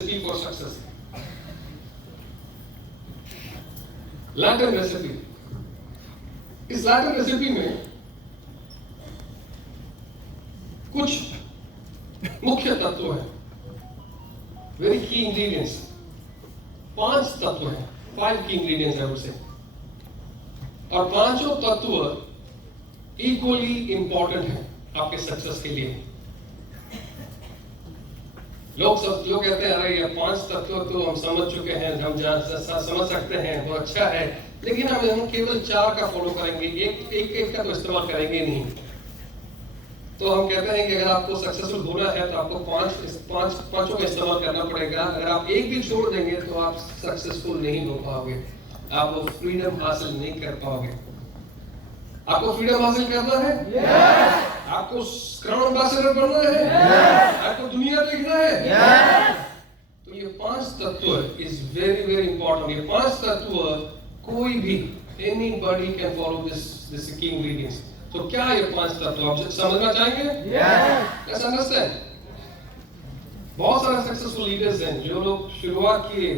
recipe for success. Latin recipe. इस Latin recipe में कुछ मुख्य तत्व हैं, वेरी की इंग्रेडिएंट्स। 5 तत्व हैं, 5 की इंग्रेडिएंट्स है उसे, और पांचों तत्व इक्वली इंपॉर्टेंट हैं आपके सक्सेस के लिए। लोग कहते हैं अरे ये 5 तत्व तो हम समझ चुके हैं, हम समझ सकते हैं, वो अच्छा है, लेकिन हम केवल 4 का फॉलो करेंगे, एक का तो इस्तेमाल करेंगे नहीं। तो हम कहते हैं कि अगर आपको सक्सेसफुल होना है तो आपको पांचों का इस्तेमाल करना पड़ेगा। अगर आप एक भी छोड़ देंगे तो आप सक्सेसफुल नहीं हो पाओगे, आप वो फ्रीडम हासिल नहीं कर पाओगे। आपको फ्रीडम हासिल करना है? yes! आपको क्राउन एम्बेसडर बनना है? yes! आपको दुनिया देखना है? yes! तो ये 5 तत्व इज वेरी वेरी इंपॉर्टेंट। ये 5 तत्व कोई भी एनीबॉडी कैन फॉलो दिस की इंग्रेडिएंट्स। तो क्या ये 5 तत्व आप समझना चाहेंगे? yes! अंडरस्टैंड। बहुत सारे सक्सेसफुल लीडर्स हैं जो लोग शुरुआत किए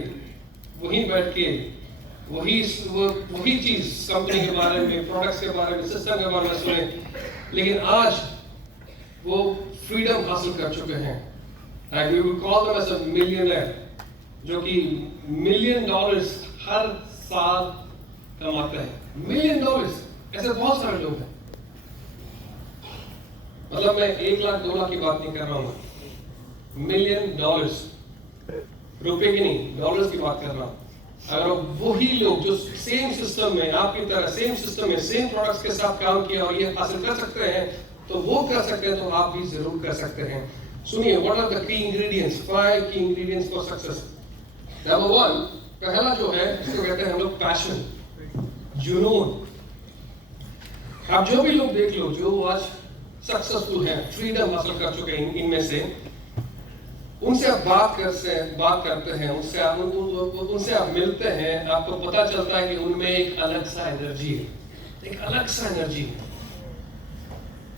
वहीं बैठ के वही चीज कंपनी के बारे में, प्रोडक्ट्स के बारे में, सिस्टम के बारे में सुने, लेकिन आज वो फ्रीडम हासिल कर चुके हैं। And we would call them as a millionaire, जो कि $1 million हर साल कमाते हैं। $1 million, ऐसे बहुत सारे लोग हैं। मतलब मैं 1 लाख 2 लाख की बात नहीं कर रहा हूँ, $1 million, रुपए की नहीं, डॉलर्स की बात कर रहा हूँ। अगर वही लोग जो सेम सिस्टम में, आपकी तरह सेम सिस्टम में, सेम प्रोडक्ट्स के साथ काम किया और ये हासिल कर सकते हैं, तो वो कर सकते हैं, तो आप भी जरूर कर सकते हैं। सुनिए, what are the key ingredients, 5 key ingredients for success. Number 1, पहला जो है इसको कहते हैं हम लोग पैशन, जुनून। आप जो भी लोग देख लो जो आज सक्सेसफुल हैं, फ्रीडम हासिल कर चुके हैं, इनमें से उनसे आप बात करते हैं, उनसे आप मिलते हैं, आपको पता चलता है कि उनमें एक अलग सा एनर्जी है, एक अलग सा एनर्जी है।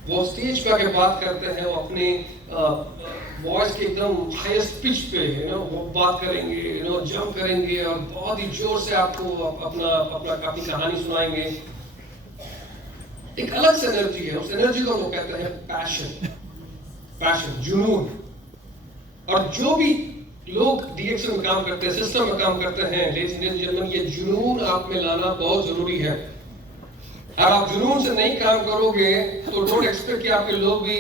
वो स्टेज पे आके बात करते हैं, वो अपने वॉइस के एकदम हाईएस्ट पिच पे वो बात करेंगे, जंप करेंगे और बहुत ही जोर से आपको अपनी कहानी सुनाएंगे। एक अलग सा एनर्जी है, उस एनर्जी को वो कहते हैं पैशन, जुनून। और जो भी लोग डीएक्शन में काम करते हैं, सिस्टम में काम करते हैं, लेडीज एंड जेंटलमैन, ये जुनून आप में लाना बहुत जरूरी है। अगर आप जुनून से नहीं काम करोगे तो डोंट एक्सपेक्ट कि आपके लोग भी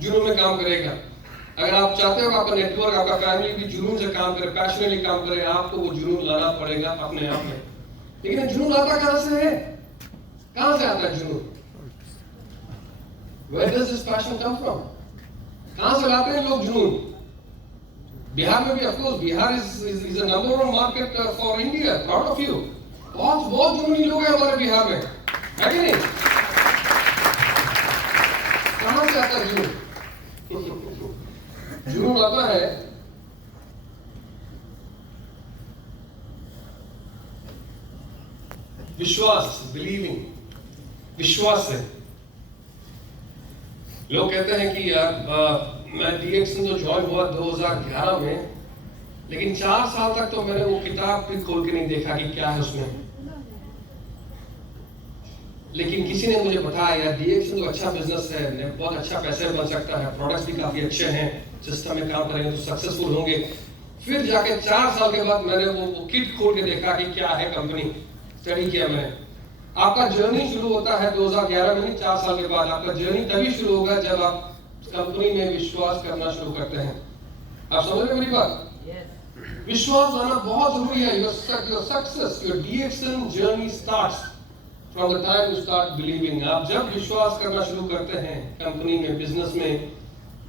जुनून में काम करेगा। अगर आप चाहते हो आपका नेटवर्क, आपका फैमिली भी जुनून से काम करे, पैशनेटली काम करे, आपको वो जुनून लाना पड़ेगा अपने आप में। लेकिन जुनून आता कहां से है? कहां से आता है जुनून? Where does this passion come from? कहां से लाते हैं लोग जुनून? बिहार में भी, of course, Bihar is a number 1 market for India, proud of you. बहुत जुनूनी लोग हैं हमारे बिहार में, है कि नहीं? कहां से आता है जुनून? जुनून आता है विश्वास, बिलीविंग, विश्वास है। लोग कहते हैं कि यार मैं डीएक्शन तो ज्वाइन हुआ 2011 में, लेकिन 4 साल तक तो मैंने वो किताब भी खोल के नहीं देखा कि क्या है उसमें। लेकिन किसी ने मुझे बताया यार डीएक्शन तो अच्छा बिजनेस है, बहुत अच्छा पैसे बन सकता है, प्रोडक्ट्स भी काफी अच्छे हैं, सिस्टम में काम करेंगे तो सक्सेसफुल होंगे। फिर जाके 4 साल के बाद मैंने वो किट खोल के देखा कि क्या है कंपनी, स्टडी किया मैंने। आपका जर्नी शुरू होता है 2011 में नहीं, 4 साल के बाद। आपका जर्नी तभी शुरू होगा जब आप कंपनी में विश्वास करना शुरू करते हैं। आप समझ रहे हैं मेरी बात? yes. विश्वास आना बहुत जरूरी है। Your success, your DXN journey starts from the time you start believing. आप जब विश्वास करना शुरू करते हैं कंपनी में, बिजनेस में,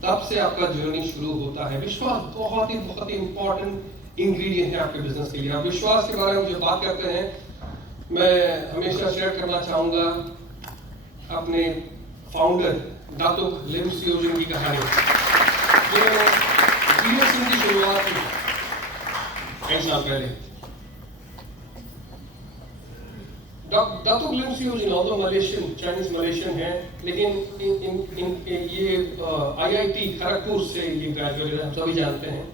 तब से आपका जर्नी शुरू होता है। विश्वास बहुत ही इंपॉर्टेंट इंग्रेडिएंट है आपके बिजनेस के लिए। आप विश्वास के बारे में जो बात करते हैं, मैं हमेशा शेयर करना चाहूंगा अपने फाउंडर दातुक लेमसियोजन की कहानी, जो डीएक्शन की शुरुआत की कई साल पहले। Datuk Lim Siew Jin, although Malaysian, Chinese Malaysian है, लेकिन ये IIT खड़गपुर से ये ग्रेजुएट हम सभी जानते हैं।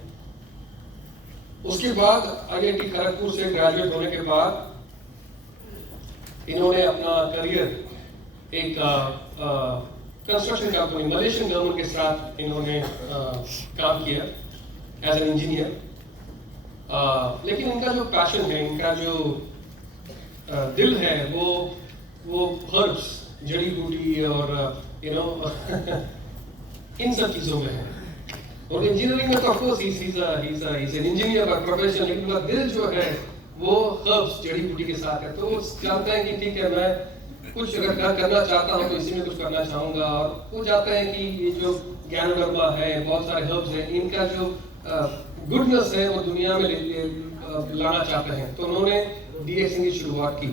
उसके बाद IIT खड़गपुर से ग्रेजुएट होने के बाद इन्होंने अपना करियर एक कंस्ट्रक्शन कंपनी मलेशियन गवर्नमेंट के साथ इन्होंने काम किया एज एन इंजीनियर। लेकिन इनका जो पैशन है, इनका जो दिल है, वो हर्ब्स, जड़ी बूटी और इन सब चीजों में है। और इंजीनियरिंग में तो of course he's an engineer by profession, लेकिन उनका दिल जो है वो हर्ब्स, जड़ी बूटी के साथ है। तो वो जानते हैं कि ठीक है, मैं कुछ अगर करना चाहता हूँ तो इसी में कुछ करना चाहूंगा। और वो जानते हैं कि ये जो ज्ञानवर्मा है, बहुत सारे हर्ब्स हैं, इनका जो गुडनेस है वो दुनिया में लाना चाहते हैं। तो उन्होंने DXN की शुरुआत की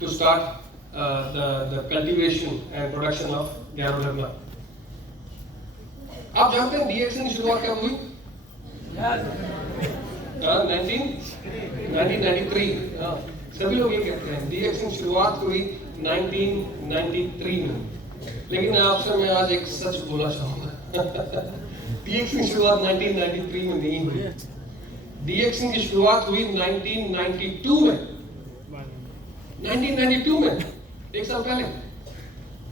to start the cultivation and production of ganoderma. आप जानते हैं DXN की शुरुआत कब हुई? 1993। सभी लोग ये कहते हैं DXN की शुरुआत हुई 1993 में। लेकिन आपसे मैं आज एक सच बोलना चाहूंगा DXN की शुरुआत 1993 में नहीं हुई। DXN की शुरुआत हुई 1992 में। 1992 में, एक साल पहले।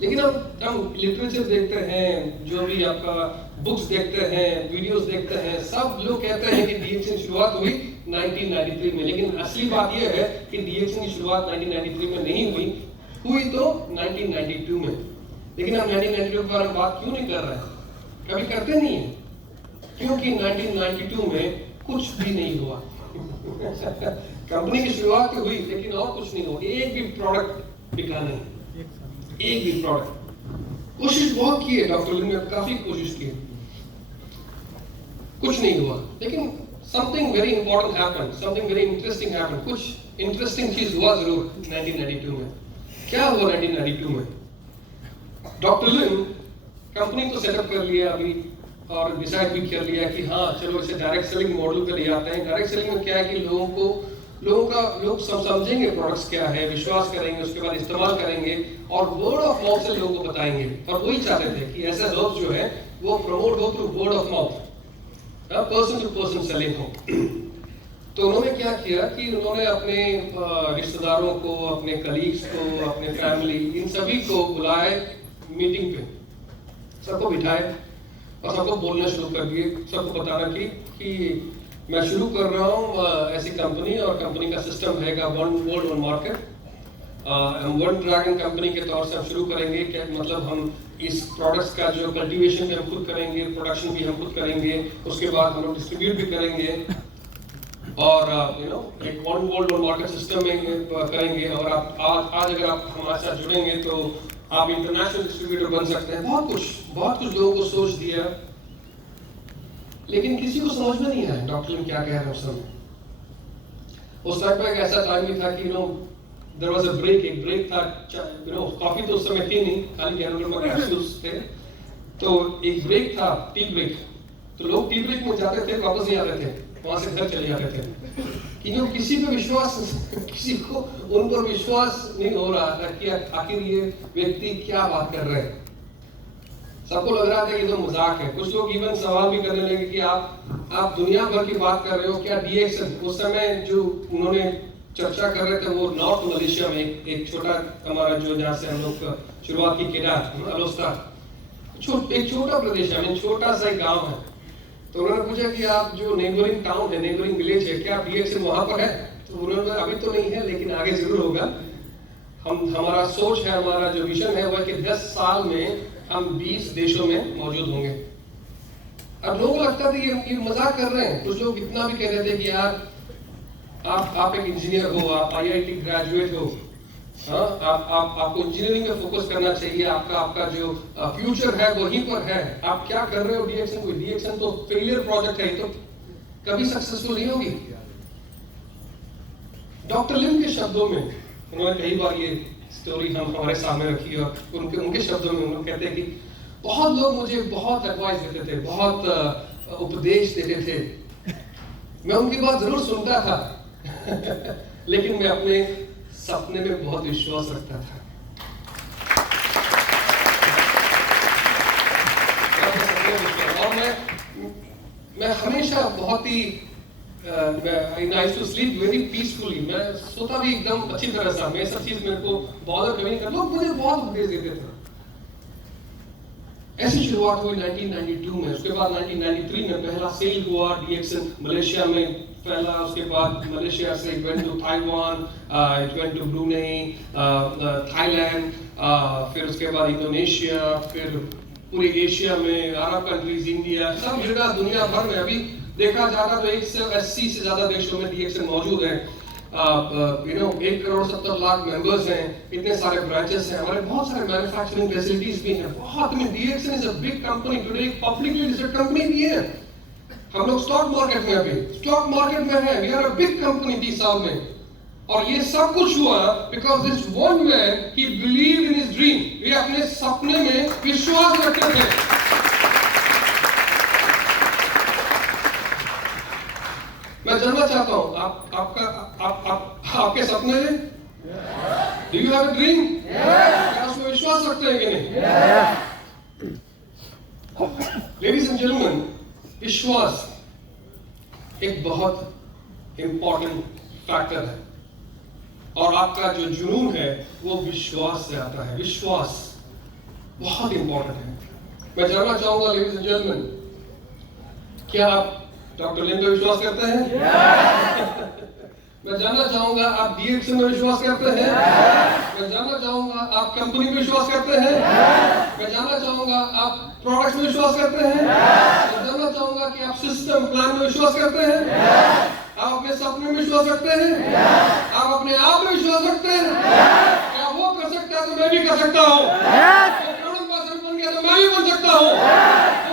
लेकिन अब हम लिटरेचर देखते हैं, जो भी आपका बुक्स देखते हैं, वीडियोस देखते हैं, सब लोग कहते हैं कि DXN की शुरुआत हुई 1993 में। लेकिन असली बात यह है कि DXN की शुरुआत 1993 में नहीं हुई तो 1992 में। लेकिन हम 1992 के बारे में बात क्यों नहीं कर रहे हैं? कभी करते नहीं है, क्योंकि 1992 में कुछ भी नहीं हुआ। कंपनी की शुरुआत हुई लेकिन और कुछ नहीं हुआ, एक भी प्रोडक्ट बिका नहीं, एक भी प्रोडक्ट। कोशिश बहुत की है डॉक्टर लिम ने, काफी कोशिश की, कुछ नहीं हुआ। लेकिन something very important happened, something very interesting happened. कुछ इंटरेस्टिंग चीज हुआ जरूर 1992 में। क्या हुआ 1992 में? डॉक्टर लिम कंपनी तो सेटअप कर लिया अभी, और डिसाइड भी कर लिया कि हाँ चलो इसे डायरेक्ट सेलिंग मॉडल पे ले आते हैं। डायरेक्ट सेलिंग में क्या है कि लोग समझेंगे प्रोडक्ट्स क्या है, विश्वास करेंगे, उसके बाद इस्तेमाल करेंगे और वर्ड ऑफ माउथ से लोगों को बताएंगे। और वही चाहते थे कि ऐसे हर्ब्स जो है वो प्रमोट हो through word of mouth, person to person selling हो। तो उन्होंने क्या किया कि उन्होंने अपने रिश्तेदारों को, अपने कलीग्स को, अपने फैमिली, इन सभी को बुलाए मीटिंग पे, सबको बिठाए और सबको बोलना शुरू कर दिए, सबको बताना कि मैं शुरू कर रहा हूँ ऐसी कंपनी, और कंपनी का सिस्टम रहेगा वन वर्ल्ड वन मार्केट। हम वन ड्रैगन कंपनी के तौर से हम शुरू करेंगे। क्या मतलब, हम इस प्रोडक्ट्स का जो कल्टीवेशन भी हम खुद करेंगे, प्रोडक्शन भी हम खुद करेंगे, उसके बाद हम लोग डिस्ट्रीब्यूट भी करेंगे और एक one world one market system में करेंगे। और आप आज अगर आप हमारे साथ जुड़ेंगे तो आप इंटरनेशनल डिस्ट्रीब्यूटर बन सकते हैं। बहुत कुछ लोगों को सोच दिया, लेकिन किसी को समझ में नहीं आया डॉक्टर लिम क्या कह रहे हैं उस समय। उस टाइम पर एक ऐसा टाइम भी था कि देयर वाज अ ब्रेक, एक ब्रेक था। कॉफी तो उस समय थी नहीं, खाली ज्ञानवर्मा कैप्सूल्स थे। तो एक ब्रेक था, टी ब्रेक। तो लोग टी ब्रेक में जाते थे, वापस नहीं आते थे, वहां से घर चले जाते थे, क्योंकि किसी को उन पर विश्वास नहीं हो रहा था कि आखिर ये व्यक्ति क्या बात कर रहे हैं। सबको लग रहा था कि तो मजाक है। कुछ लोग इवन सवाल भी करने लगे कि आप दुनिया भर की बात कर रहे हो, क्या DXN? उस समय जो उन्होंने चर्चा कर रहे थे वो नॉर्थ मलेशिया में एक छोटा हमारा जो जहाँ से हम लोग शुरुआत की केडार अलोस्ता, एक छोटा प्रदेश है, छोटा सा गांव है। तो उन्होंने पूछा कि आप जो नेबरिंग टाउन है, नेबरिंग विलेज है, क्या DXN वहां पर है? तो उन्होंने अभी तो नहीं है लेकिन आगे जरूर होगा। हमारा सोच है, हमारा जो विजन है वह कि 10 साल में हम 20 देशों में मौजूद होंगे। अब लोगों को लगता था कि ये मजाक कर रहे हैं। कुछ लोग इतना भी कह रहे थे कि यार आप एक इंजीनियर हो, आप IIT ग्रेजुएट हो, आपको इंजीनियरिंग में फोकस करना चाहिए, आपका जो फ्यूचर है वहीं पर है, आप क्या कर रहे हो DXN को? DXN तो फेलियर प्रोजेक्ट है, तो कभी सक्सेसफुल नहीं होगी। डॉक्टर लिम के शब्दों में उन्होंने कई बार ये स्टोरी हमारे सामने रखी, और उनके शब्दों में उन्होंने कहते हैं कि बहुत लोग मुझे बहुत एडवाइस देते थे, बहुत उपदेश देते थे, मैं उनकी बात जरूर सुनता था लेकिन मैं अपने सपने में बहुत विश्वास रखता था। और मैं हमेशा बहुत ही I used to sleep very peacefully. मैं सोता भी एकदम अच्छी तरह से। मैं सब चीज मेरे को बॉदर कभी नहीं करता। लोग मुझे बहुत उपदेश देते थे। ऐसी शुरुआत हुई 1992 में। उसके बाद 1993 में पहला सेल हुआ DXN मलेशिया में पहला। उसके बाद मलेशिया से it went to Taiwan, it went to Brunei, Thailand, फिर उसके बाद इंडोनेशिया, फिर पूरे एशिया में, अरब कंट्रीज, इंडिया, सब जगह दुनिया भर में। अभी देखा जाता तो 180 से ज्यादा देशों में DXN मौजूद है। 1,70,00,000 मेंबर्स हैं, इतने सारे ब्रांचेस हैं, हमारे बहुत सारे मैन्युफैक्चरिंग फैसिलिटीज भी हैं। बहुत DXN is a big company today, publicly listed company भी है। हम लोग स्टॉक मार्केट में अभी स्टॉक मार्केट में है। We are a big company 20 साल में। और ये सब कुछ हुआ because this one man he believed in his dream. ये अपने सपने में विश्वास रखते थे। मैं जानना चाहता हूं आपके सपने हैं? Do you have a dream? क्या उसमें विश्वास रखते हैं कि नहीं? लेडीज एंड जेंटलमैन, विश्वास एक बहुत इंपॉर्टेंट फैक्टर है। और आपका जो जुनून है वो विश्वास से आता है। विश्वास बहुत इंपॉर्टेंट है। मैं जानना चाहूंगा लेडीज एंड जेंटलमैन, क्या आप डॉक्टर लिन पे विश्वास करते हैं? मैं जानना चाहूंगा आप DXN में विश्वास करते हैं? मैं जानना चाहूंगा आप कंपनी में विश्वास करते हैं? मैं जानना चाहूंगा आप प्रोडक्ट्स में विश्वास करते हैं? मैं जानना चाहूंगा कि आप सिस्टम प्लान में विश्वास करते हैं? आप अपने सपने में विश्वास रखते हैं? आप अपने आप में विश्वास रखते हैं? क्या वो कर सकता है तो मैं भी कर सकता हूँ? करोड़ पर्सन बन गया तो मैं भी बन सकता हूँ? तो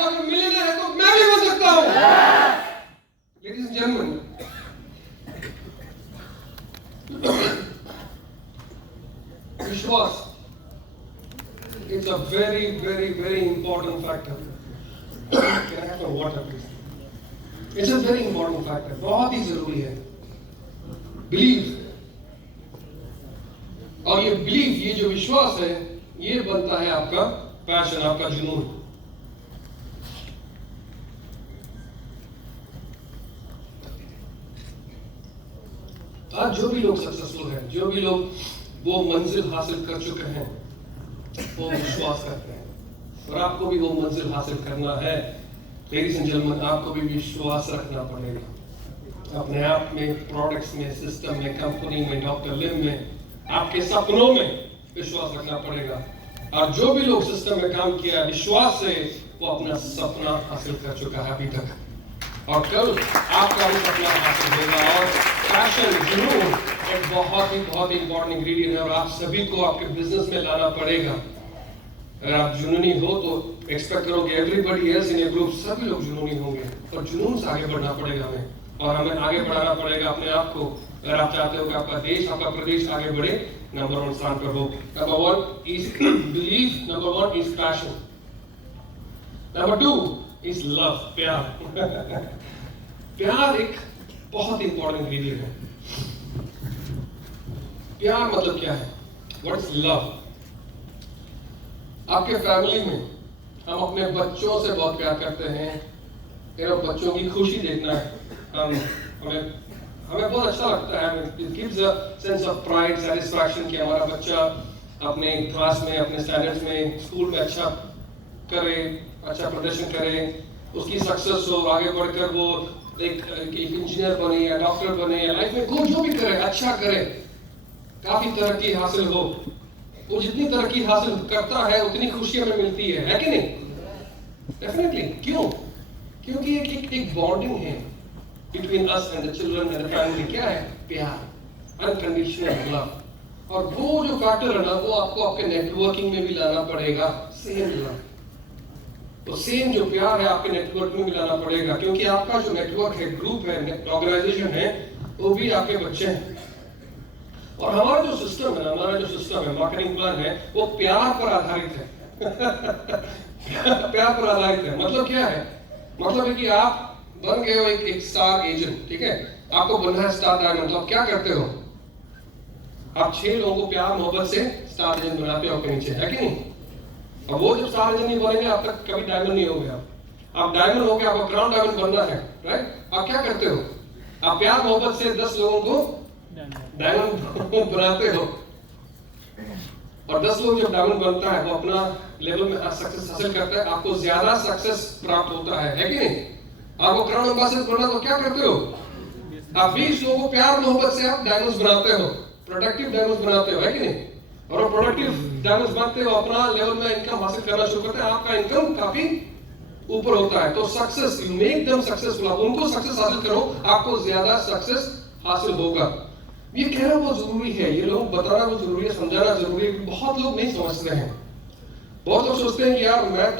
अगर मिलियनेयर है तो मैं भी बन सकता हूँ। Ladies and gentlemen, विश्वास it's a very important factor. Can I have some water, please? It's a very important factor. बहुत ही जरूरी है। Believe, और ये believe, ये जो विश्वास है, ये बनता है आपका पैशन, आपका जुनून। आज जो भी लोग सक्सेसफुल हैं, जो भी लोग वो मंजिल हासिल कर चुके हैं, वो विश्वास करते हैं। और आपको भी वो मंजिल हासिल करना है। लेडीज एंड जेंटलमैन, आपको भी विश्वास रखना पड़ेगा अपने आप में, प्रोडक्ट्स में, सिस्टम में, कंपनी में, डॉक्टर लिन में, आपके सपनों में विश्वास रखना पड़ेगा। और जो भी लोग सिस्टम में काम किया विश्वास से, वो अपना सपना हासिल कर चुका है अभी तक, और कल आपका भी सपना हासिल होगा। और पैशन, जुनून एक बहुत ही इंपॉर्टेंट इंग्रेडिएंट है, और आप सभी को आपके बिजनेस में लाना पड़ेगा। अगर आप जुनूनी हो तो एक्सपेक्ट करोगे everybody else in A group, सभी लोग जुनूनी होंगे। और जुनून से आगे बढ़ना पड़ेगा हमें, और हमें आगे बढ़ाना पड़ेगा अपने आप को। अगर आप चाहते हो कि आपका देश, आपका प्रदेश आगे बढ़े, नंबर 1 स्थान पर हो। Number 1 is belief, number 1 is passion, number 2 is love, प्यार। प्यार एक बहुत इंपॉर्टेंट इंग्रेडिएंट है। प्यार मतलब क्या है? What is love? आपके फैमिली में हम अपने बच्चों से बहुत प्यार करते हैं। बच्चों की खुशी देखना है, हमें बहुत अच्छा लगता है। It gives a sense of pride, satisfaction कि हमारा बच्चा अपने क्लास में, अपने स्टैंडर्ड्स में, स्कूल में अच्छा करे, अच्छा प्रदर्शन करे, उसकी सक्सेस हो, आगे बढ़कर वो एक इंजीनियर बने या डॉक्टर बने या लाइफ में कुछ जो भी करे, अच्छा करे, काफी तरक्की हासिल हो। वो जितनी तरक्की हासिल करता है उतनी खुशी हमें मिलती है कि नहीं? डेफिनेटली। क्यों? क्योंकि एक बॉन्डिंग है between us and the children and the family. क्या है? प्यार, अनकंडीशनल लव। और वो जो फैक्टर है ना, वो आपको आपके नेटवर्किंग में भी लाना पड़ेगा। सेम लव, तो सेम जो प्यार है आपके नेटवर्क में भी लाना पड़ेगा, क्योंकि आपका जो नेटवर्क है, ग्रुप है, ऑर्गेनाइजेशन है, वो भी आपके बच्चे हैं। और हमारा जो सिस्टम है, मार्केटिंग प्लान है, वो प्यार पर आधारित है। प्यार पर आधारित है। मतलब क्या है? मतलब है कि आप बन गए हो एक स्टार एजेंट, ठीक है? आपको बनना है स्टार डायमंड, तो आप क्या करते हो? आप 6 लोगों को प्यार मोहब्बत से स्टार एजेंट बनाते हो आपके नीचे, है कि नहीं? अब वो जब स्टार एजेंट नहीं बनेंगे आप तक कभी डायमंड नहीं होगे। आप डायमंड हो गए, आपको क्राउन डायमंड बनना है, राइट? आप क्या करते हो? आप प्यार मोहब्बत से 10 लोगों को डायमंड बनाते हो, और 10 लोग जब डायमंड बनता है वो अपना लेवल में सक्सेस हासिल करता है, आपको ज्यादा सक्सेस प्राप्त होता है कि नहीं? आपको क्राउन एम्बेसडर बनना तो क्या करते हो? आप 20 लोगों को प्यार मोहब्बत से आप डायमंड्स बनाते हो, प्रोडक्टिव डायमंड्स बनाते हो, है कि नहीं? और वो प्रोडक्टिव डायमंड्स बनते हो, अपना लेवल में इनकम हासिल करना शुरू करते हैं, आपका इनकम काफी ऊपर होता है। तो success, you make them successful, आप उनको सक्सेस हासिल करो, आपको ज्यादा सक्सेस हासिल होगा। ये कहना बहुत जरूरी है, ये लोग बताना बहुत जरूरी है, समझाना जरूरी है। बहुत लोग नहीं समझते हैं। बहुत लोग सोचते हैं कि यार मैं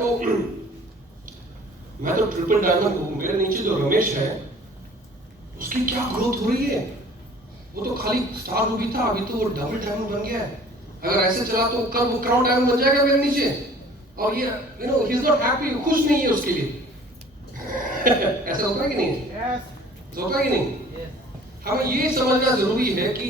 तो ट्रिपल डायमंड हूं, मेरे नीचे जो रमेश है उसकी क्या ग्रोथ हो रही है, वो तो खाली स्टार रूबी था, अभी तो वो डबल डायमंड बन गया है। अगर ऐसे चला तो कल वो क्राउन डायमंड बन जाएगा मेरे नीचे। और ये ही इज नॉट हैप्पी, खुश नहीं है उसके लिए। ऐसा होता है कि नहीं? yes. होता है कि नहीं? yes. हमें ये समझना जरूरी है कि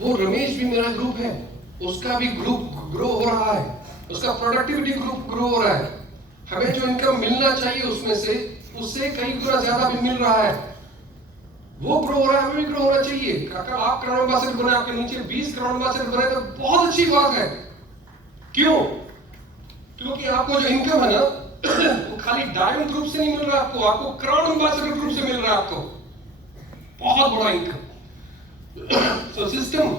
वो रमेश भी मेरा ग्रुप है, उसका भी ग्रुप ग्रो हो रहा है, उसका प्रोडक्टिविटी ग्रुप ग्रो हो रहा है। हमें जो इनकम मिलना चाहिए उसमें से उससे कई गुना ज्यादा भी मिल रहा है। वो ग्रो हो रहा है, हमें भी ग्रो होना चाहिए। अगर आप क्राउन एम्बेसडर बने, आपके नीचे 20 क्राउन एम्बेसडर बने तो बहुत अच्छी बात है। क्यों? क्योंकि आपको जो इनकम है ना वो खाली डायमंड ग्रुप से नहीं मिल रहा आपको क्राउन एम्बेसडर ग्रुप से मिल रहा है, आपको बहुत बड़ा इनकम। तो सिस्टम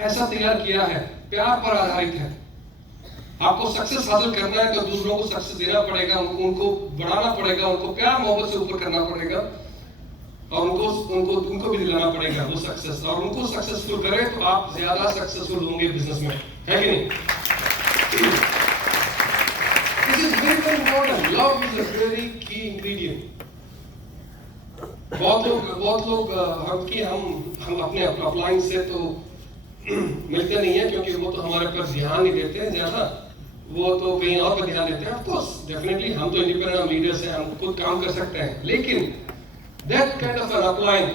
ऐसा तैयार किया है, प्यार पर आधारित है। आपको सक्सेस हासिल करना है तो दूसरों को सक्सेस देना पड़ेगा, उनको बढ़ाना पड़ेगा, उनको प्यार मोहब्बत से ऊपर करना पड़ेगा, और उनको भी दिलाना पड़ेगा वो सक्सेस। और उनको सक्सेसफुल करें तो आप ज्यादा सक्सेसफुल होंगे बिजनेस में, है कि नहीं? This is very important. Love is a very key ingredient. बहुत लोग हम अपने अपलाइन से तो मिलते नहीं है, क्योंकि वो तो हमारे पर ध्यान नहीं देते हैं ज्यादा, वो तो कहीं और पर ध्यान देते हैं। ऑफ कोर्स डेफिनेटली हम तो इंडिपेंडेंट लीडर्स हैं, हम खुद काम कर सकते हैं, लेकिन that kind of an upline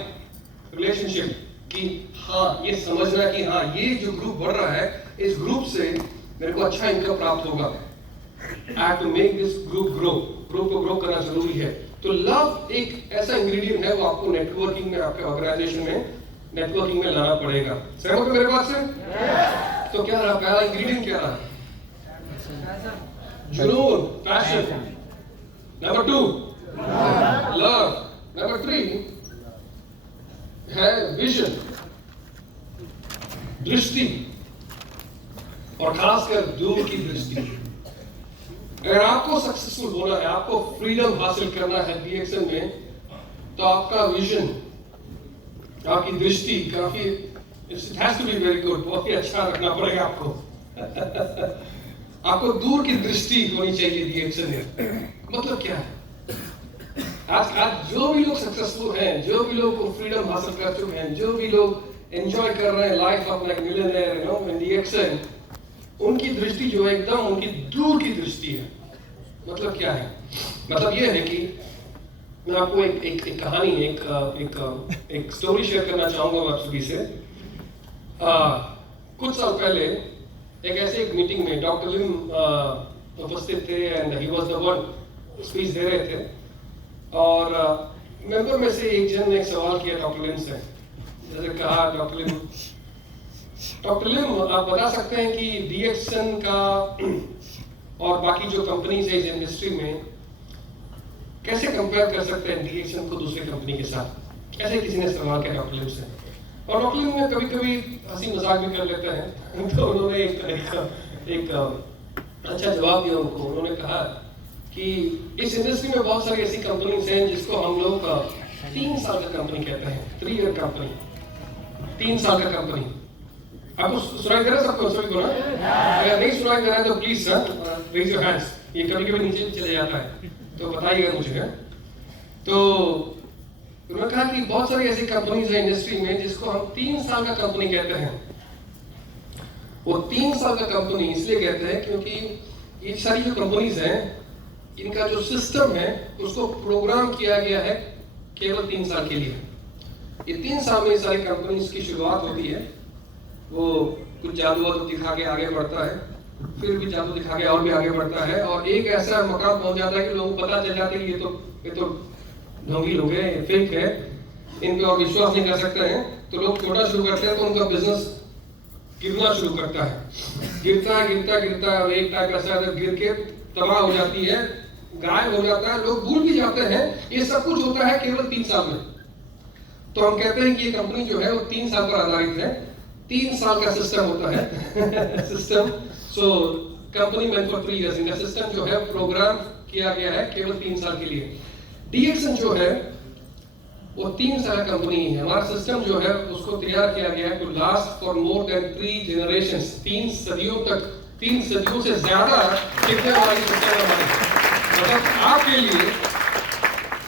relationship कि हाँ ये समझना कि हाँ ये जो ग्रुप बढ़ रहा है, इस ग्रुप से मेरे को अच्छा इनकम प्राप्त होगा। I have to make this group grow. Group को ग्रो करना जरूरी है। तो लव एक ऐसा इंग्रेडिएंट है, वो आपको नेटवर्किंग में, आपके ऑर्गेनाइजेशन में नेटवर्किंग में लाना पड़ेगा। सहमत हो मेरे बात से? yes. तो क्या रहा पहला इंग्रेडिएंट? क्या रहा? जुनून, पैशन। Number 2 love. नंबर 3 है विजन, दृष्टि, और खासकर दूर की दृष्टि। अगर आपको सक्सेसफुल होना है, आपको फ्रीडम हासिल करना है डीएक्सएन में, तो आपका विजन, आपकी दृष्टि काफी it has to be very good, बहुत ही अच्छा रखना पड़ेगा आपको। आपको दूर की दृष्टि होनी चाहिए डीएक्सएन में। मतलब क्या है? आज जो भी लोग सक्सेसफुल हैं, जो भी लोग फ्रीडम हासिल कर चुके हैं, जो भी लोग एंजॉय कर रहे हैं life of like millionaire in DXN, उनकी दृष्टि जो है एकदम उनकी दूर की दृष्टि है। मतलब क्या है? मतलब ये है कि मैं आपको एक कहानी, एक स्टोरी शेयर करना चाहूंगा आप सभी से। कुछ साल पहले एक मीटिंग में डॉक्टर लिम उपस्थित थे, and he was the one speech दे रहे थे, और मेंबर में से एक जन ने एक सवाल किया डॉक्टर लिम से। जैसे कहा डॉक्टर लिम आप बता सकते हैं कि डीएक्सएन का और बाकी जो कंपनीज है इस इंडस्ट्री में कैसे कंपेयर कर सकते हैं डीएक्सएन को दूसरे कंपनी के साथ? ऐसे किसी ने सवाल किया डॉक्टर लिम से, और डॉक्टर लिम ने कभी कभी हंसी मजाक भी कर लेते हैं, तो उन्होंने एक अच्छा जवाब दिया उनको। उन्होंने कहा कि इस इंडस्ट्री में बहुत सारी ऐसी कंपनीज हैं जिसको हम लोग 3 साल का कंपनी कहते हैं, 3 ईयर कंपनी, 3 साल का कंपनी। आपको सुनाई दे रहा है सबको, सभी को ना? अगर नहीं सुनाई दे रहा है तो प्लीज रेज योर हैंड्स, ये कभी कभी नीचे चले जाता है तो बताइएगा मुझे। तो उन्होंने कहा कि बहुत सारी ऐसी कंपनीज हैं इंडस्ट्री में जिसको हम 3 साल का कंपनी कहते हैं। वो 3 साल का कंपनी इसलिए कहते हैं क्योंकि ये सारी जो कंपनीज हैं इनका जो सिस्टम है उसको प्रोग्राम किया गया है केवल 3 साल के लिए। ये 3 साल में सारी कंपनीज की शुरुआत होती है, वो कुछ जादू वादू दिखा के आगे बढ़ता है, फिर भी जादू दिखा के और भी आगे बढ़ता है, और एक ऐसा मकाम पहुंच जाता है कि लोगों को पता चल जाता है कि ये तो ढोंगी लोग हैं, फेक है, इन पे और विश्वास नहीं कर सकते हैं, तो लोग छोटा शुरू करते हैं, तो उनका बिजनेस गिरना शुरू करता है, गिरता है, और एक टाइप ऐसा गिर के तबाह हो जाती है, गायब हो जाता है, लोग भूल भी जाते हैं। ये सब कुछ होता है केवल 3 साल में। तो हम कहते हैं कि ये कंपनी जो है वो 3 साल पर आधारित है, 3 साल का सिस्टम होता है system. So company meant for 3 years, इनका सिस्टम जो है प्रोग्राम किया गया है केवल 3 साल के लिए। डीएक्सन जो है वो 3 साल कंपनी है। हमारा सिस्टम जो है उसको तैयार किया गया है to last for more than 3 generations, 3 सदियों तक, 3 सदियों से ज्यादा टिकने वाली सिस्टम हमारी। मतलब आपके लिए,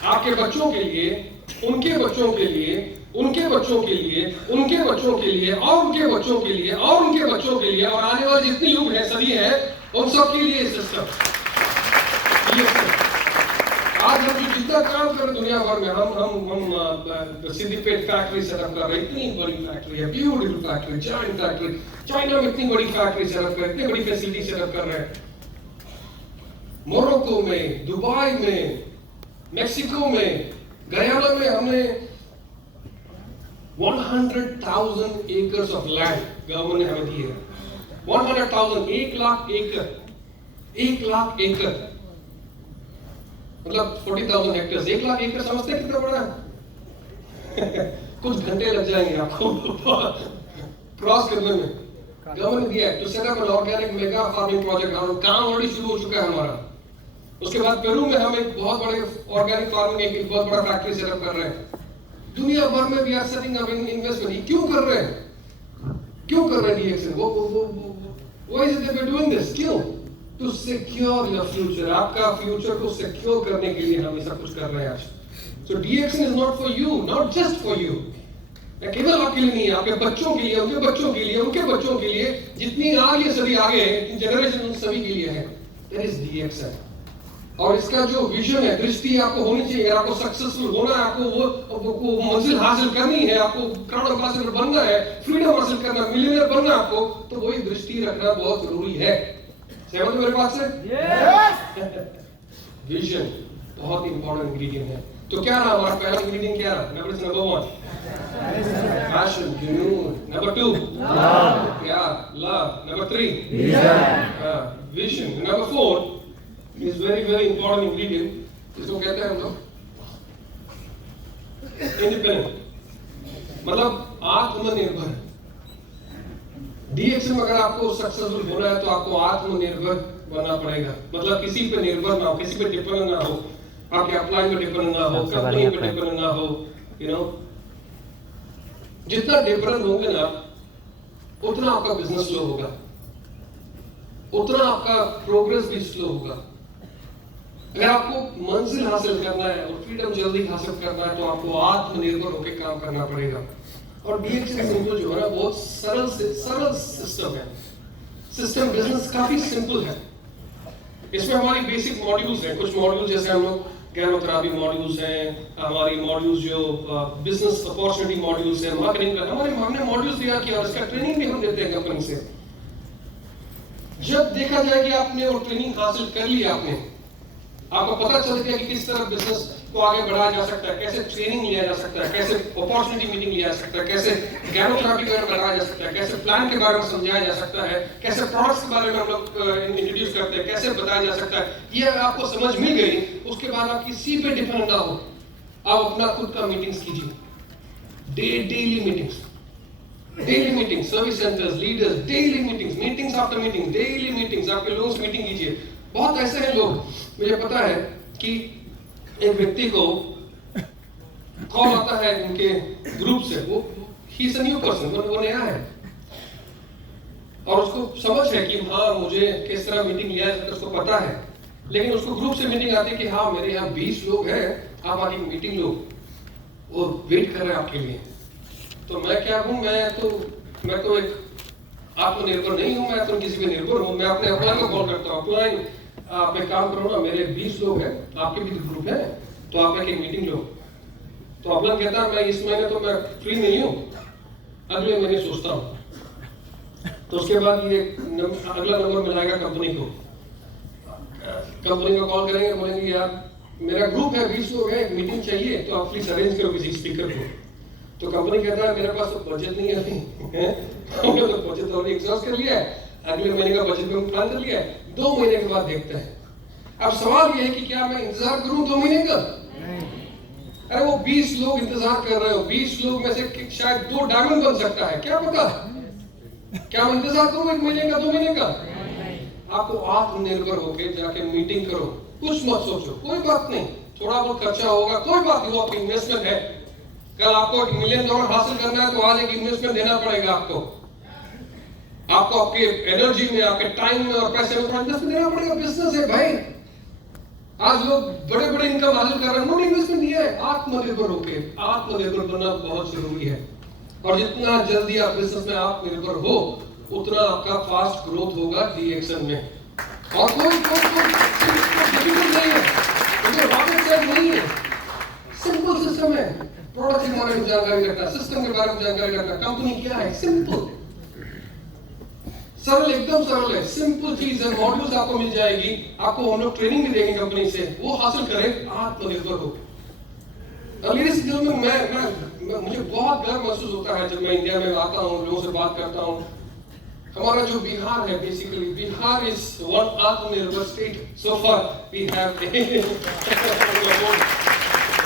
आपके बच्चों के लिए, उनके बच्चों के लिए, उनके बच्चों के लिए, उनके बच्चों के लिए, और उनके बच्चों के लिए, और उनके बच्चों के लिए, और आने वाले जितनी युग है, सदी है, उन सब के लिए सिस्टम। आज हम जो जितना काम कर रहे दुनिया भर में, हम सिद्दीपेट फैक्ट्री सेटअप कर रहे हैं, इतनी बड़ी फैक्ट्री है, beautiful factory, giant factory, China में इतनी बड़ी फैक्ट्री सेटअप कर रहे हैं, इतनी बड़ी फैसिलिटी सेटअप कर रहे हैं, मोरक्को में, दुबई में, मेक्सिको में, गयाना में हमने 100,000 acres ऑफ लैंड गवर्नमेंट ने हमें दी है। 100,000, 1 लाख एकड़, 1 लाख एकड़ मतलब 40,000 हेक्टेयर। 1 लाख एकड़ समझते हैं कितना बड़ा है? कुछ घंटे लग जाएंगे आपको क्रॉस करने में। गवर्नमेंट ने दिया है to set up an organic mega farming project, और काम ऑलरेडी शुरू हो चुका है हमारा। उसके बाद पेरू में हम एक बहुत बड़े ऑर्गेनिक फार्मिंग एक बहुत बड़ा फैक्ट्री सेटअप कर रहे हैं। दुनिया भर में we are setting up investment. क्यों कर रहे हैं? क्यों कर रहे हैं DXN? Why is it doing this? क्यों? To secure your future. आपका फ्यूचर को सिक्योर करने के लिए हम ये सब कुछ कर रहे हैं आज। So DXN is not for you, not just for you. केवल आपके लिए नहीं है, आपके बच्चों के लिए, उनके बच्चों के लिए, उनके बच्चों के लिए, जितनी आगे सभी आगे जनरेशन, उन सभी के लिए है। That is DXN. और इसका जो विजन है, दृष्टि आपको होनी चाहिए। अगर आपको सक्सेसफुल होना है, आपको वो मंजिल हासिल करनी है, आपको क्राउड एम्बेसडर बनना है, फ्रीडम हासिल करना, मिलियनेयर बनना है आपको, तो वही दृष्टि रखना बहुत जरूरी है। सहमत हो मेरे बात से? विजन बहुत इंपॉर्टेंट इंग्रेडिएंट है। तो क्या रहा हमारा पहला इंग्रेडिएंट? क्या रहा? नंबर 1 पैशन, जुनून। नंबर 2 प्यार, love. Number 3 vision. Number 4 is very important ingredient, जिसको कहते हैं हम लोग इंडिपेंडेंट, मतलब आत्मनिर्भर। डीएक्सन में अगर आपको सक्सेसफुल होना है तो आपको आत्मनिर्भर बनना पड़ेगा। मतलब किसी पे निर्भर ना हो, किसी पे डिपेंडेंट ना हो, आपके अपलाइन पे डिपेंडेंट ना हो, कंपनी पे डिपेंडेंट ना हो। यू नो, जितना डिपेंडेंट होंगे ना, उतना आपका बिजनेस स्लो होगा, उतना आपका प्रोग्रेस भी स्लो होगा। अगर आपको मंजिल हासिल करना है और फ्रीडम जल्दी हासिल करना है, तो आपको आत्मनिर्भर होकर काम करना पड़ेगा। और डीएक्सन सिंपल जो है ना, बहुत सरल सिस्टम है। सिस्टम बिजनेस काफी सिंपल है। इसमें हमारी बेसिक मॉड्यूल्स हैं। कुछ मॉड्यूल जैसे हम लोग गैरोथेरेपी मॉड्यूल्स हैं, हमारी मॉड्यूल्स जो बिजनेस अपॉर्चुनिटी मॉड्यूल्स हैं, मार्केटिंग का हमने मॉड्यूल्स तैयार किया और इसका ट्रेनिंग भी हम देते हैं कंपनी से। जब देखा जाए कि आपने वो ट्रेनिंग हासिल कर लिया, आपको पता चल गया कि किस तरह बिजनेस को आगे बढ़ाया जा सकता है, कैसे ट्रेनिंग लिया जा सकता है, कैसे अपॉर्चुनिटी मीटिंग लिया जा सकता है, कैसे गैरोथेरेपी के बारे में बताया जा सकता है, कैसे प्लान के बारे में समझाया जा सकता है, कैसे प्रोडक्ट्स के बारे में हम लोग इंट्रोड्यूस करते हैं, कैसे बताया जा सकता है, ये आपको समझ मिल गई, उसके बाद आप किसी पे डिपेंड ना हो, आप अपना खुद का मीटिंग्स कीजिए। Daily meetings, service centres, leaders, daily meetings after meeting, daily meetings, आपके लोगों से मीटिंग कीजिए। बहुत ऐसे हैं लोग, मुझे पता है कि एक व्यक्ति को कॉल आता है उनके ग्रुप से, वो ही इज अ न्यू पर्सन, वो नया है और उसको समझ है कि हाँ मुझे किस तरह मीटिंग लिया है, उसको पता है। लेकिन उसको ग्रुप से मीटिंग आती है कि हाँ मेरे यहाँ 20 लोग हैं, आप आके मीटिंग लो, वो वेट कर रहे हैं आपके लिए। तो मैं क्या हूँ, मैं तो एक आत्मनिर्भर नहीं हूँ, मैं तो किसी पे निर्भर हूँ। मैं अपने अपलाइन को कॉल करता हूँ, अपलाइन आप एक काम करो ना, मेरे 20 लोग हैं, आपके भी ग्रुप है, तो आप एक मीटिंग लो। तो अपलाइन कहता है मैं इस महीने तो मैं फ्री नहीं हूँ, अगले महीने सोचता हूँ। तो उसके बाद ये अगला नंबर मिलाएगा कंपनी को, कंपनी को कॉल करेंगे, बोलेंगे यार मेरा ग्रुप है 20 लोग हैं, मीटिंग चाहिए तो आप प्लीज अरेंज करो किसी स्पीकर को। तो कंपनी कहता है मेरे पास तो बजट नहीं है अभी, हमने तो बजट ऑलरेडी एग्जॉस्ट कर लिया है, अगले महीने का बजट में प्लान कर लिया है, 2 महीने के बाद देखते हैं। अब सवाल ये है कि क्या मैं इंतजार करूं 2 महीने का? अरे वो 20 लोग इंतजार कर रहे हो, 20 लोग में से शायद 2 डायमंड बन सकता है, क्या पता? क्या मैं इंतजार करूं 1 महीने का, 2 महीने का? आपको आत्मनिर्भर होकर जाके मीटिंग करो, कुछ मत सोचो, कोई बात नहीं, थोड़ा बहुत खर्चा होगा, कोई बात नहीं, वो आपकी इन्वेस्टमेंट है। कल आपको $1 मिलियन हासिल करना है तो आज एक इन्वेस्टमेंट देना पड़ेगा आपको आपके एनर्जी में, आपके टाइम में और पैसे में इन्वेस्टमेंट देना पड़ेगा। बिजनेस है भाई, आज लोग बड़े बड़े इनकम हासिल कर रहे हैं, उन्होंने इन्वेस्टमेंट दिया है। आत्मनिर्भर होकर आत्मनिर्भर बनना बहुत जरूरी है, और जितना जल्दी आप बिजनेस में आत्मनिर्भर हो उतना आपका फास्ट ग्रोथ होगा डीएक्शन में। और कोई नहीं है, नहीं है, सिंपल सिस्टम है। प्रोडक्ट के बारे में जानकारी रखना, सिस्टम के बारे में जानकारी रखना, कंपनी क्या है, सिंपल, सरल, एकदम सरल है, सिंपल चीज है। मॉड्यूल्स आपको मिल जाएगी, आपको हम लोग ट्रेनिंग भी देंगे कंपनी से, वो हासिल करें, आत्मनिर्भर हो। लेडीज में मैं मुझे बहुत गर्व महसूस होता है जब मैं इंडिया में आता हूँ, लोगों से बात करता हूँ। हमारा जो बिहार है, बेसिकली बिहार इज वन आत्मनिर्भर state so far. We have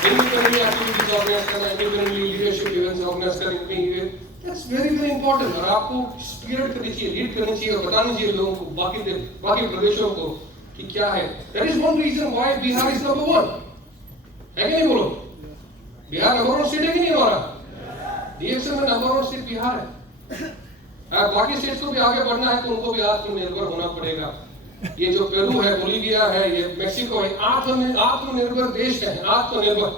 independently activities organize करना, independently leadership events organize करना, that's very very important। और आपको स्पीड करनी चाहिए, लीड करनी चाहिए और बतानी चाहिए लोगों को, बाकी प्रदेशों को कि क्या है। That is one reason why Bihar is number 1 है कि नहीं? बोलो, बिहार नंबर 1 स्टेट है कि नहीं हमारा? डीएक्शन में नंबर 1 स्टेट बिहार है। बाकी स्टेट्स को भी आगे बढ़ना है तो उनको भी आत्मनिर्भर होना पड़ेगा। ये जो पेरू है, बोलीविया है, ये मेक्सिको है, आत्मनिर्भर देश है, आत्मनिर्भर।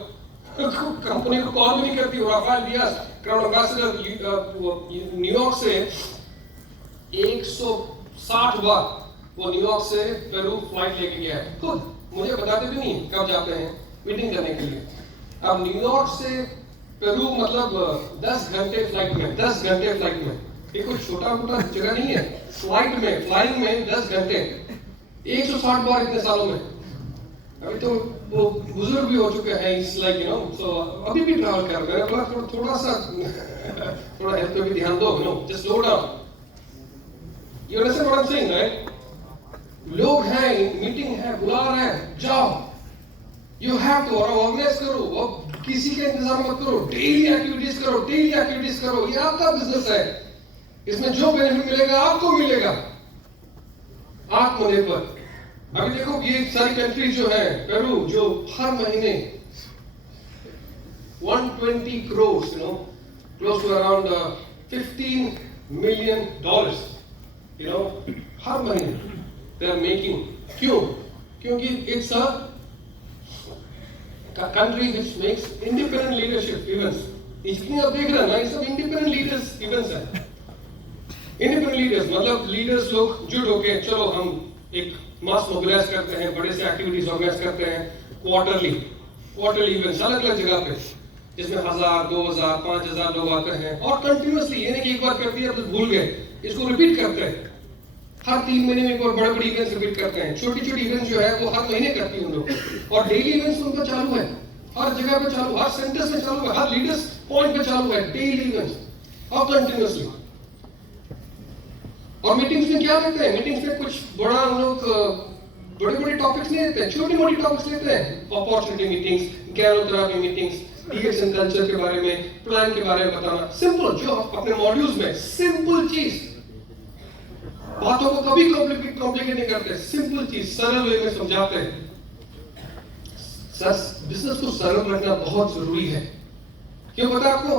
कंपनी को कॉल भी नहीं करती। Rafael Dias, crown ambassador, New York से 160 बार वो न्यूयॉर्क से पेरू फ्लाइट लेके गया है, खुद मुझे बताते भी नहीं कब जाते हैं मीटिंग करने के लिए। अब न्यूयॉर्क से पेरू मतलब 10 घंटे फ्लाइट में, 10 घंटे फ्लाइट में, ये कोई छोटा मोटा जगह नहीं है। फ्लाइट में, फ्लाइंग में 10 घंटे, 160 बार इतने सालों में। अभी तो वो बुजुर्ग भी हो चुके हैं, इस लाइक यू नो, सो अभी भी ट्रैवल कर रहे हैं। थोड़ा सा थोड़ा हेल्थ पे भी ध्यान दो, you know, just slow down. You understand what I am saying, right? लोग हैं, मीटिंग है, बुला रहे हैं, जाओ, यू हैव टू, और ऑर्गेनाइज करो, और किसी का इंतजार मत करो, डेली एक्टिविटीज करो, डेली एक्टिविटीज करो। ये आपका बिजनेस है, इसमें जो बेनिफिट मिलेगा आपको मिलेगा। आत्मनिर्भर। अभी देखो ये सारी कंट्रीज जो है, पेरू जो हर महीने 120 crore, you know, close to around $15 million, you know, हर महीने दे आर मेकिंग। क्यों? क्योंकि it's a country which makes independent leadership events। इसलिए आप देख रहे हैं ना, ये सब independent leaders events है। independent leaders मतलब लीडर्स लोग जुट होके, चलो हम एक मास मोबिलाइज करते हैं, बड़े से एक्टिविटीज ऑर्गेनाइज करते हैं, क्वार्टरली इवेंट्स अलग अलग जगह पे, जिसमें 1000, 2000, 5000 लोग आते हैं, और कंटिन्यूअसली, ये नहीं कि एक बार कर दिया तो भूल गए, इसको रिपीट करते हैं। हर 3 महीने में एक बार बड़े इवेंट्स रिपीट करते हैं। छोटी इवेंट्स जो है वो हर महीने करती है उन लोग, और डेली इवेंट्स उनका चालू है, हर जगह पे चालू, हर सेंटर्स में चालू है, हर लीडर्स पॉइंट पे चालू है, डेली इवेंट्स और कंटिन्यूअसली। और मीटिंग्स में क्या लेते हैं? मीटिंग्स में कुछ बड़ा हम लोग बड़े टॉपिक्स नहीं लेते हैं, छोटी मोटी टॉपिक्स लेते हैं। अपॉर्चुनिटी मीटिंग्स, ज्ञानोत्तरा मीटिंग्स, डीएक्शन कल्चर के बारे में, प्लान के बारे में बताना, सिंपल, जो अपने मॉड्यूल्स में सिंपल चीज, बातों को कभी कॉम्प्लिकेट नहीं करते, सिंपल चीज सरल वे में समझाते हैं। बिजनेस को सरल रखना बहुत जरूरी है। क्यों पता आपको?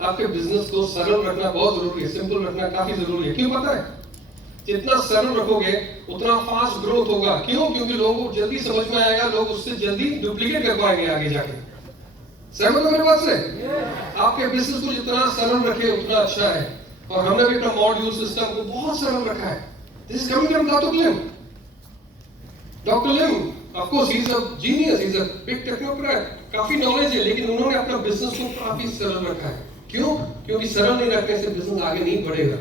आपके बिजनेस को सरल रखना बहुत जरूरी है, सिंपल रखना काफी जरूरी है। क्यों पता है? जितना सरल रखोगे उतना फास्ट ग्रोथ होगा। क्यों? क्योंकि लोगों को जल्दी समझ में आएगा, लोग उससे जल्दी डुप्लीकेट कर पाएंगे आगे जाके। सहमत हो मेरे बात से? आपके बिजनेस को जितना सरल रखे उतना अच्छा है। और हमने भी अपना मॉड्यूल सिस्टम को बहुत सरल रखा है। This is coming from doctor Lim. Doctor Lim, of course he is a genius, he is a big technocrat, काफी नॉलेज है, लेकिन उन्होंने अपना बिजनेस को काफी सरल रखा है। क्यों? क्योंकि सरल नहीं रखने से बिजनेस आगे नहीं बढ़ेगा।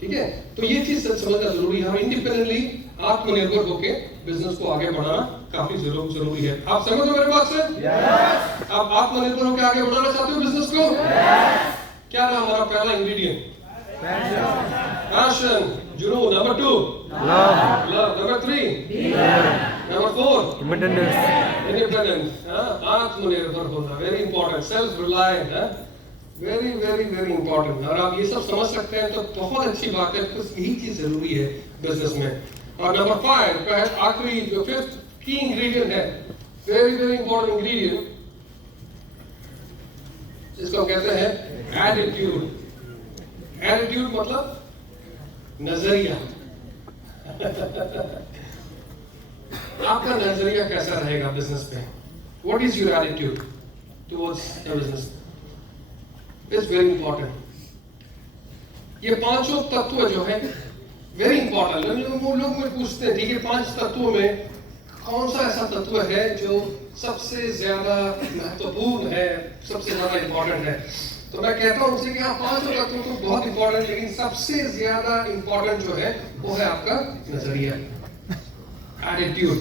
ठीक है, तो ये चीज समझना जरूरी है। हम इंडिपेंडेंटली आत्मनिर्भर होकर बिजनेस को आगे बढ़ाना काफी जरूरी है। आप समझ हो मेरे बात से? yes. आप आत्मनिर्भर होकर आगे बढ़ाना चाहते हो बिजनेस को? yes. क्या नाम हमारा पहला इंग्रेडिएंट? पैशन, जुनून। Number 2 love. Number 3 number 4 independence. आत्मनिर्भर होना, very important. Self reliant, very very very important. और आप ये सब समझ सकते हैं तो बहुत अच्छी बात है। कुछ यही चीज जरूरी है बिजनेस में। और नंबर 5 आखिरी जो 5th की इंग्रेडिएंट है, वेरी वेरी इंपॉर्टेंट इंग्रेडिएंट, जिसको कहते हैं एटीट्यूड। एटीट्यूड मतलब नजरिया। आपका नजरिया कैसा रहेगा बिजनेस पे? What is your attitude towards the business? It's very important. ये पांचों तत्व जो है वेरी इंपॉर्टेंट। लोग मुझे पूछते हैं, ठीक है, 5 तत्वों में कौन सा ऐसा तत्व है जो सबसे ज्यादा महत्वपूर्ण है, सबसे ज्यादा इंपॉर्टेंट है? तो मैं कहता हूं उनसे कि हाँ, 5 तत्व तो बहुत इंपॉर्टेंट, लेकिन सबसे ज्यादा इंपॉर्टेंट जो है वो है आपका नजरिया, एटीट्यूड।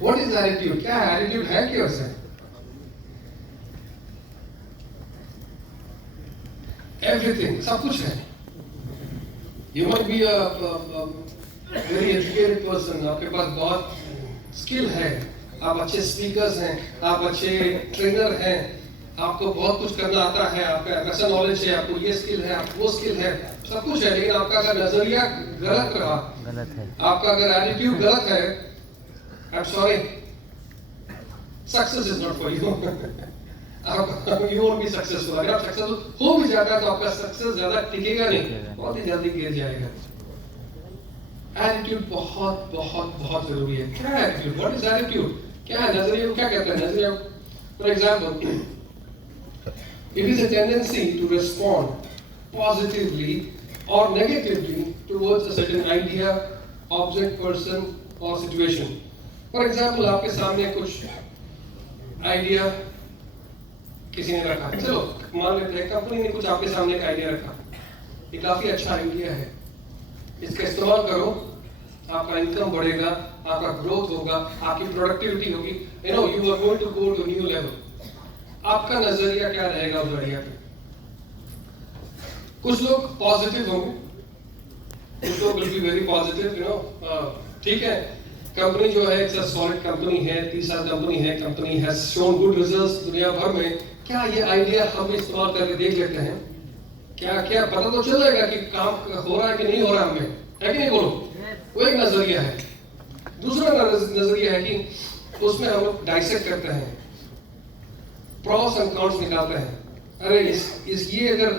What is attitude? क्या एटीट्यूड है क्या वैसे? एवरीथिंग, सब कुछ है। You might be very educated person, आपके पास बहुत स्किल है, आप अच्छे स्पीकर्स हैं, आप अच्छे ट्रेनर हैं, आपको बहुत कुछ करना आता है, आपका ऐसा नॉलेज है, आपको ये स्किल है, आपको वो स्किल है, सब कुछ है, लेकिन आपका अगर नजरिया गलत रहा, गलत है, आपका अगर एटीट्यूड गलत है, I am sorry, success is not for you. You won't be successful। अगर आप सक्सेसफुल हो भी जाता है तो आपका सक्सेस ज्यादा टिकेगा नहीं, बहुत ही जल्दी गिर जाएगा। एटीट्यूड बहुत बहुत बहुत जरूरी है। क्या है एटीट्यूड? What is attitude? क्या है नजरिया को क्या कहते हैं? नजरिया, for example, it is a tendency to respond positively और negatively towards a certain idea, object, person और सिचुएशन। फॉर एग्जांपल, आपके सामने कुछ आइडिया किसी ने रखा, चलो मान लेते हैं कंपनी ने कुछ आपके सामने का आइडिया रखा, ये काफी अच्छा आइडिया है, इसका इस्तेमाल करो, आपका इनकम बढ़ेगा, आपका ग्रोथ होगा, आपकी प्रोडक्टिविटी होगी, you know you are going to go to new level. आपका नजरिया क्या रहेगा उस आइडिया पे? कुछ लोग पॉजिटिव होंगे, कुछ लोग will be very positive, you know, ठीक है, कंपनी जो है एक सॉलिड कंपनी है, 30 साल कंपनी है, company has shown good results दुनिया भर में, क्या ये आइडिया हम इस्तेमाल करके देख लेते हैं? क्या क्या पता तो चल जाएगा कि काम हो रहा है कि नहीं हो रहा हमें, है कि नहीं? बोलो, वो एक नजरिया है। दूसरा नजरिया है कि उसमें हम लोग डाइसेक्ट करते हैं, प्रॉस एंड कॉन्स निकालते हैं। अरे इस ये अगर